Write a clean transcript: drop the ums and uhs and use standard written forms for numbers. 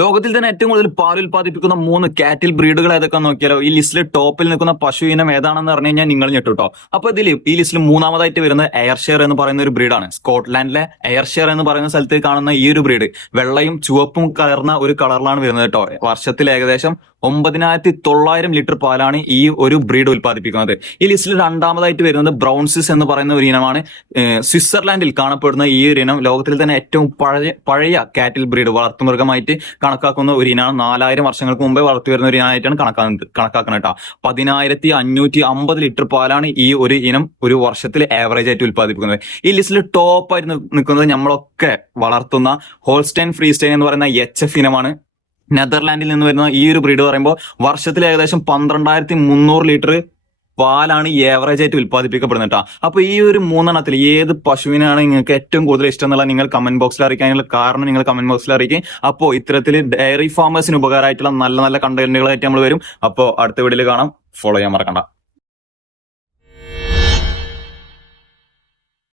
ലോകത്തിൽ തന്നെ ഏറ്റവും കൂടുതൽ പാൽ ഉൽപ്പാദിപ്പിക്കുന്ന 3 കാറ്റിൽ ബ്രീഡുകൾ ഏതൊക്കെ നോക്കിയാലോ ഈ ലിസ്റ്റിൽ ടോപ്പിൽ നിൽക്കുന്ന പശു ഇനം ഏതാണെന്ന് പറഞ്ഞു കഴിഞ്ഞാൽ നിങ്ങൾ ഞെട്ടുട്ടോ. അപ്പൊ ഈ ലിസ്റ്റിൽ മൂന്നാമതായിട്ട് വരുന്നത് എയർഷെയർ എന്ന് പറയുന്ന ഒരു ബ്രീഡാണ്. സ്കോട്ട്ലാൻഡിലെ എയർഷെയർ എന്ന് പറയുന്ന സ്ഥലത്ത് കാണുന്ന ഈ ഒരു ബ്രീഡ് വെള്ളയും ചുവപ്പും കലർന്ന ഒരു കളറിലാണ് വരുന്നത് കേട്ടോ. വർഷത്തിൽ ഏകദേശം 9,900 ലിറ്റർ പാലാണ് ഈ ഒരു ബ്രീഡ് ഉൽപ്പാദിപ്പിക്കുന്നത്. ഈ ലിസ്റ്റിൽ രണ്ടാമതായിട്ട് വരുന്നത് ബ്രൗൺസിസ് എന്ന് പറയുന്ന ഒരു ഇനമാണ്. സ്വിറ്റ്സർലാൻഡിൽ കാണപ്പെടുന്ന ഈ ഒരു ഇനം ലോകത്തിൽ തന്നെ ഏറ്റവും പഴയ കാറ്റിൽ ബ്രീഡ് വളർത്തുമൃഗമായിട്ട് കണക്കാക്കുന്ന ഒരു ഇനമാണ്. 4000 വർഷങ്ങൾക്ക് മുമ്പേ വളർത്തി വരുന്ന ഒരു ഇനമായിട്ടാണ് കണക്കാക്കുന്നത് കേട്ടോ. 10,550 ലിറ്റർ പാലാണ് ഈ ഒരു ഇനം ഒരു വർഷത്തിൽ ആവറേജ് ആയിട്ട് ഉൽപ്പാദിപ്പിക്കുന്നത്. ഈ ലിസ്റ്റിൽ ടോപ്പ് ആയിട്ട് നിൽക്കുന്നത് നമ്മളൊക്കെ വളർത്തുന്ന ഹോൾസ്റ്റൈൻ ഫ്രീസ്റ്റൈൻ എന്ന് പറയുന്ന HF ഇനമാണ്. നെതർലാൻഡിൽ നിന്ന് വരുന്ന ഈ ഒരു ബ്രീഡ് പറയുമ്പോൾ വർഷത്തിൽ ഏകദേശം 12,300 ലിറ്റർ പാലാണ് ഈ ആവറേജ് ആയിട്ട് ഉൽപ്പാദിപ്പിക്കപ്പെടുന്നത് കേട്ടോ. അപ്പൊ ഈ ഒരു മൂന്നെണ്ണത്തിൽ ഏത് പശുവിനാണ് നിങ്ങൾക്ക് ഏറ്റവും കൂടുതൽ ഇഷ്ടം എന്നുള്ള നിങ്ങൾ കമന്റ് ബോക്സിൽ അറിയിക്കാനുള്ള കാരണം നിങ്ങൾ കമന്റ് ബോക്സിൽ അറിയിക്കും. അപ്പോൾ ഇത്തരത്തിൽ ഡയറി ഫാമേഴ്സിന് ഉപകാരമായിട്ടുള്ള നല്ല നല്ല കണ്ടന്റുകളായിട്ട് നമ്മൾ വരും. അപ്പോൾ അടുത്ത വീഡിയോയിൽ കാണാം. ഫോളോ ചെയ്യാൻ മറക്കണ്ട.